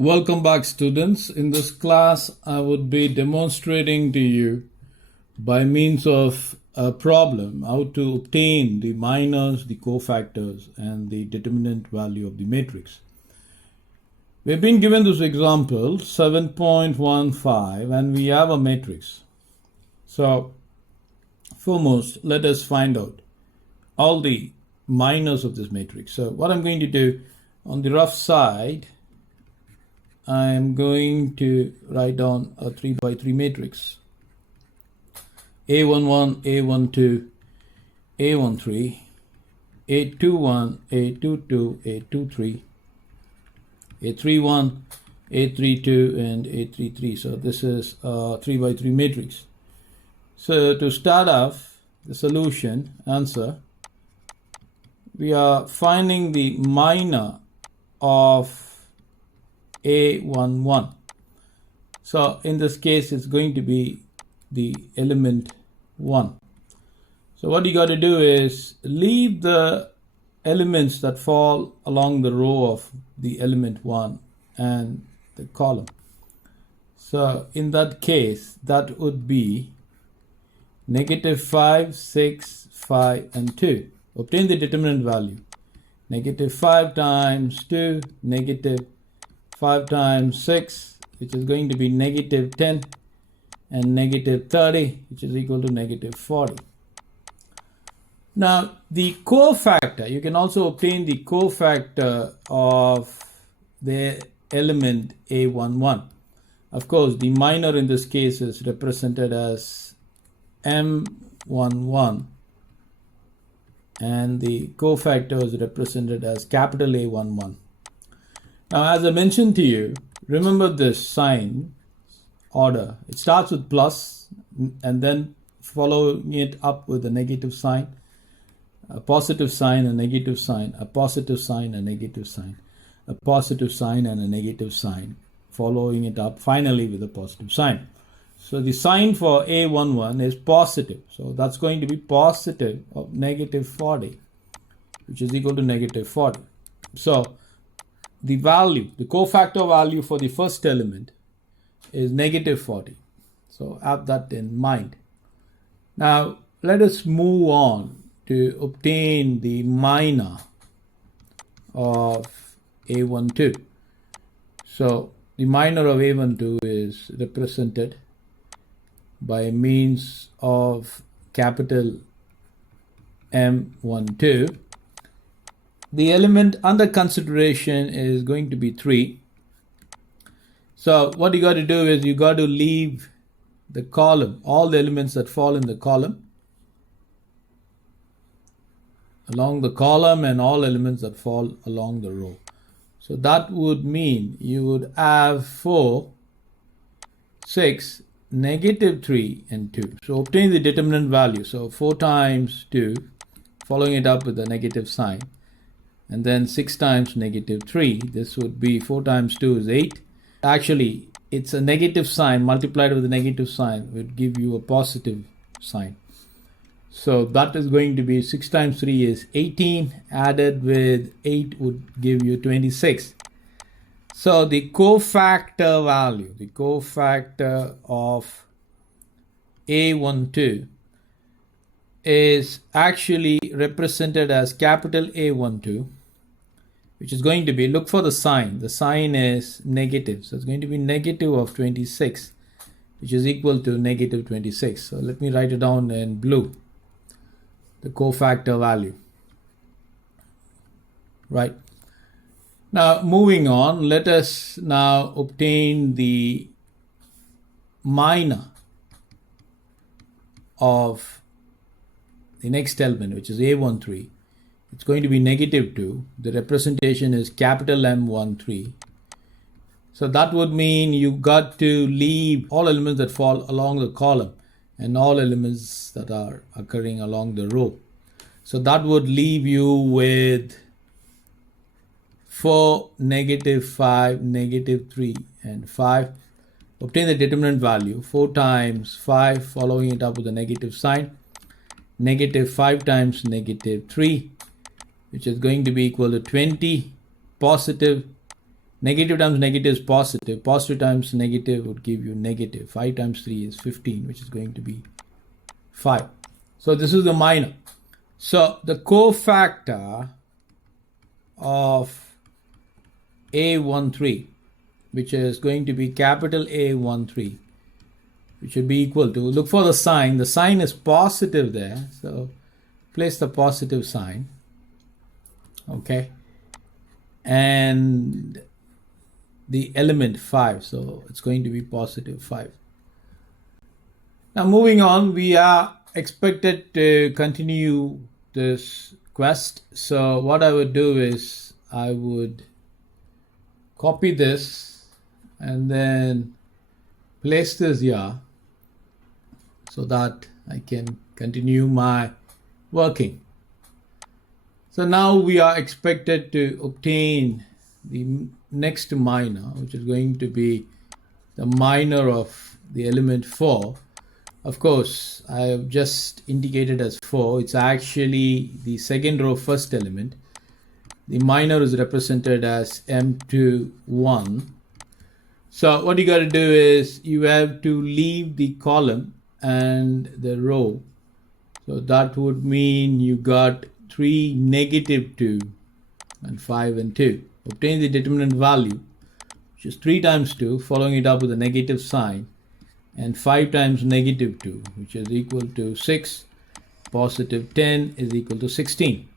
Welcome back, students. In this class, I would be demonstrating to you by means of a problem how to obtain the minors, the cofactors, and the determinant value of the matrix. We've been given this example 7.15 and we have a matrix. So foremost, let us find out all the minors of this matrix. So what I'm going to do on the rough side, I am going to write down a 3 by 3 matrix. A11, A12, A13, A21, A22, A23, A31, A32, and A33. So this is a 3 by 3 matrix. So to start off the solution answer, we are finding the minor of A11. So in this case, it's going to be the element 1. So what you got to do is leave the elements that fall along the row of the element 1 and the column. So in that case, that would be -5, 6, 5, and 2. Obtain the determinant value. -5 times 2, -5 times 6, which is going to be -10, and -30, which is equal to -40. Now, the cofactor, you can also obtain the cofactor of the element A11. Of course, the minor in this case is represented as M11, and the cofactor is represented as capital A11. Now, as I mentioned to you, remember this sign order. It starts with plus and then following it up with a negative sign, a positive sign, a negative sign, a positive sign, a negative sign, a positive sign, and a negative sign, following it up finally with a positive sign. So the sign for A11 is positive. So that's going to be positive of -40, which is equal to -40. So the value, the cofactor value for the first element is -40. So have that in mind. Now let us move on to obtain the minor of A12. So the minor of A12 is represented by means of capital M12. The element under consideration is going to be 3. So what you got to do is you got to leave the column, all the elements that fall in the column, along the column, and all elements that fall along the row. So that would mean you would have 4, 6, -3, and 2. So obtain the determinant value. So 4 times 2, following it up with a negative sign, and then 6 times -3. This would be 4 times 2 is 8. Actually, it's a negative sign multiplied with a negative sign would give you a positive sign. So that is going to be 6 times 3 is 18, added with 8 would give you 26. So the cofactor value, the cofactor of A12 is actually represented as capital A12, which is going to be, look for the sign. The sign is negative. So it's going to be negative of 26, which is equal to -26. So let me write it down in blue, the cofactor value. Right. Now, moving on, let us now obtain the minor of the next element, which is A13. It's going to be -2. The representation is capital M13. So that would mean you got to leave all elements that fall along the column and all elements that are occurring along the row. So that would leave you with 4, -5, -3, and 5. Obtain the determinant value. 4 times 5, following it up with a negative sign, -5 times -3, which is going to be equal to 20, positive Negative times negative is positive. Positive times negative would give you negative. 5 times 3 is 15, which is going to be 5. So this is the minor. So the cofactor of A13, which is going to be capital A13, which should be equal to, look for the sign. The sign is positive there. So place the positive sign. Okay. And the element 5. So it's going to be positive 5. Now moving on, we are expected to continue this quest. So what I would do is I would copy this and then place this here so that I can continue my working. So now we are expected to obtain the next minor, which is going to be the minor of the element 4. Of course, I have just indicated as 4. It's actually the second row first element. The minor is represented as M21. So what you got to do is you have to leave the column and the row. So that would mean you got 3, negative 2, and 5 and 2. Obtain the determinant value, which is 3 times 2, following it up with a negative sign, and 5 times negative 2, which is equal to 6. Positive 10 is equal to 16.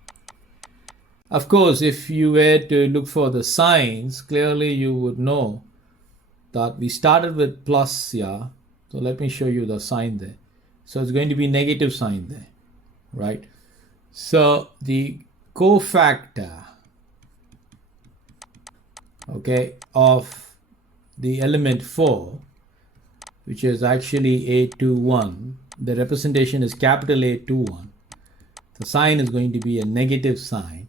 Of course, if you were to look for the signs, clearly you would know that we started with plus here. So let me show you the sign there. So it's going to be negative sign there, right? So the cofactor, okay, of the element 4, which is actually A21, the representation is capital A21. The sign is going to be a negative sign.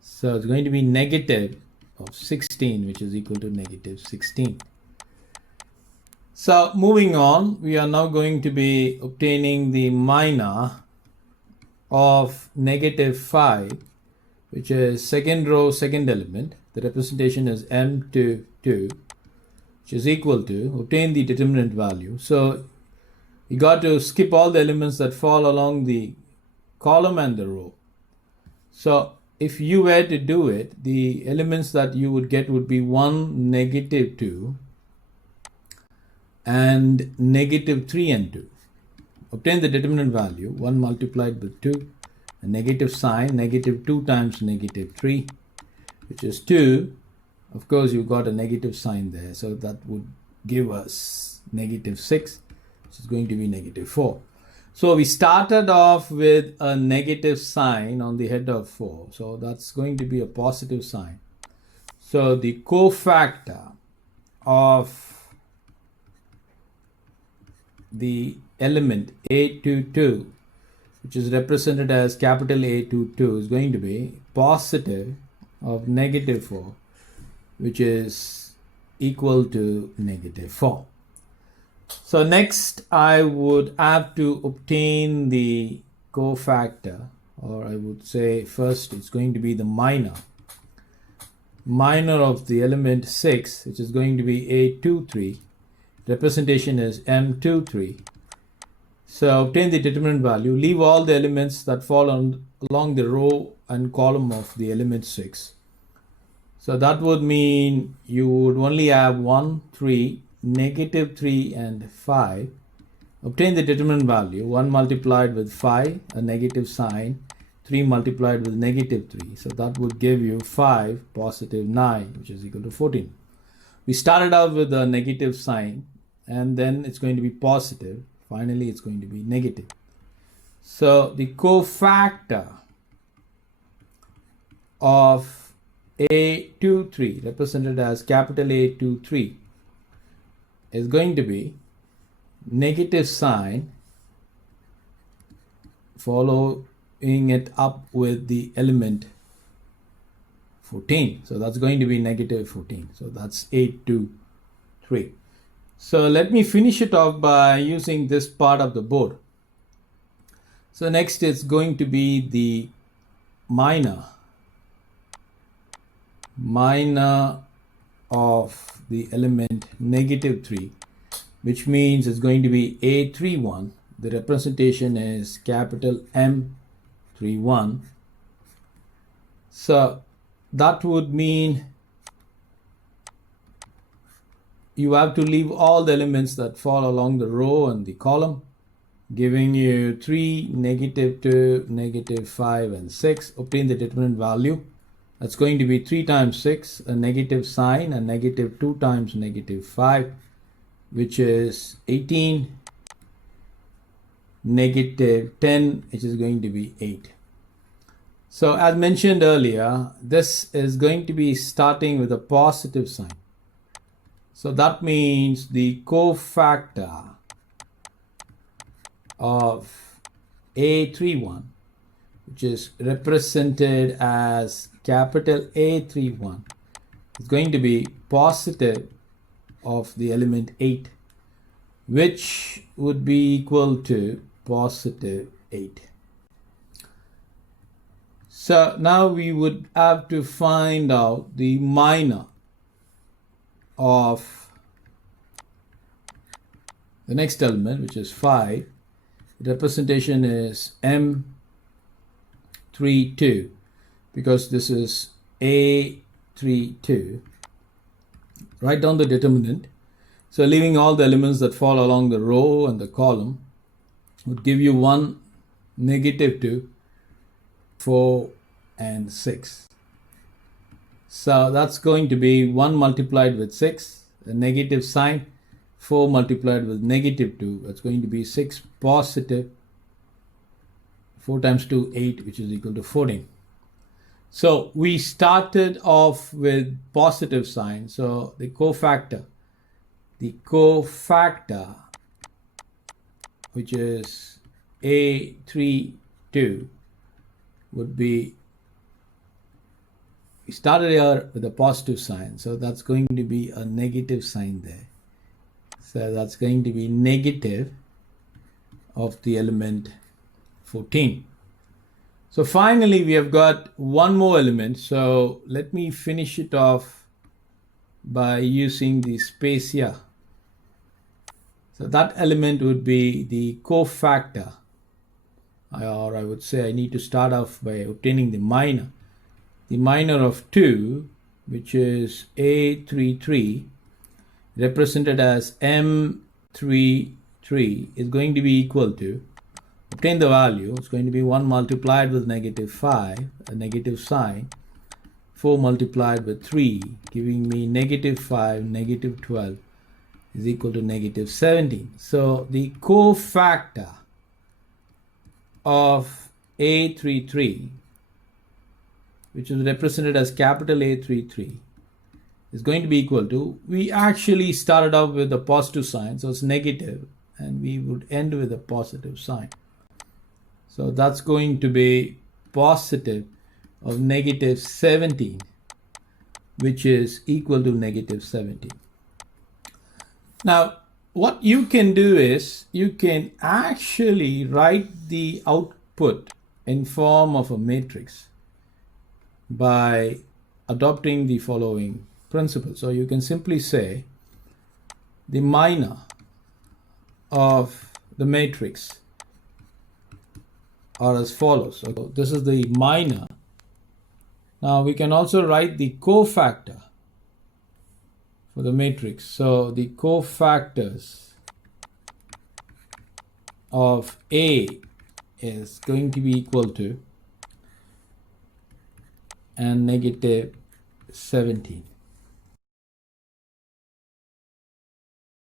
So it's going to be negative of 16, which is equal to negative 16. So moving on, we are now going to be obtaining the minor of negative 5, which is second row second element. The representation is M22, which is equal to, obtain the determinant value. So you got to skip all the elements that fall along the column and the row. So if you were to do it, the elements that you would get would be 1, negative 2, and negative 3 and 2. Obtain the determinant value, 1 multiplied with 2, a negative sign, negative 2 times negative 3, which is 2. Of course, you got a negative sign there, so that would give us negative 6, which is going to be negative 4. So we started off with a negative sign on the head of 4. So that's going to be a positive sign. So the cofactor of the element A22, which is represented as capital A22, is going to be positive of negative 4, which is equal to negative 4. So next I would have to obtain the cofactor, or I would say first it's going to be the minor of the element 6, which is going to be A23. Representation is M23. So obtain the determinant value, leave all the elements that fall along the row and column of the element 6. So that would mean you would only have 1, 3, negative 3 and 5. Obtain the determinant value, 1 multiplied with 5, a negative sign, 3 multiplied with negative 3. So that would give you 5, positive 9, which is equal to 14. We started out with a negative sign, and then it's going to be positive. Finally, it's going to be negative. So the cofactor of A23, represented as capital A23, is going to be negative sign following it up with the element 14. So that's going to be negative 14. So that's A23. So let me finish it off by using this part of the board. So next it's going to be the minor minor of the element -3, which means it's going to be A31. The representation is capital M31. So that would mean you have to leave all the elements that fall along the row and the column, giving you 3, -2, -5, and 6. Obtain the determinant value. That's going to be 3 times 6, a negative sign, and -2 times -5, which is 18, -10, which is going to be 8. So as mentioned earlier, this is going to be starting with a positive sign. So that means the cofactor of A31, which is represented as capital A31, is going to be positive of the element 8, which would be equal to positive 8. So now we would have to find out the minor of the next element, which is 5. The representation is M32, because this is A32. Write down the determinant. So leaving all the elements that fall along the row and the column would give you 1, -2, 4, and 6. So that's going to be 1 multiplied with 6, a negative sign, 4 multiplied with -2, that's going to be 6 positive, 4 times 2, 8, which is equal to 14. So we started off with positive sign. So the cofactor, which is A32, would be, we started here with a positive sign, so that's going to be a negative sign there. So that's going to be negative of the element 14. So finally we have got one more element. So let me finish it off by using the space here. So that element would be the cofactor, or I would say I need to start off by obtaining the minor. The minor of 2, which is A33, represented as M33, is going to be equal to, obtain the value, it's going to be 1 multiplied with -5, a negative sign, 4 multiplied with 3, giving me -5, -12 is equal to -17. So the cofactor of A33, which is represented as capital A33, is going to be equal to, we actually started off with a positive sign, so it's negative, and we would end with a positive sign. So that's going to be positive of -17, which is equal to -17. Now, what you can do is, you can actually write the output in form of a matrix by adopting the following principle. So you can simply say the minor of the matrix are as follows. So this is the minor. Now we can also write the cofactor for the matrix. So the cofactors of A is going to be equal to and -17.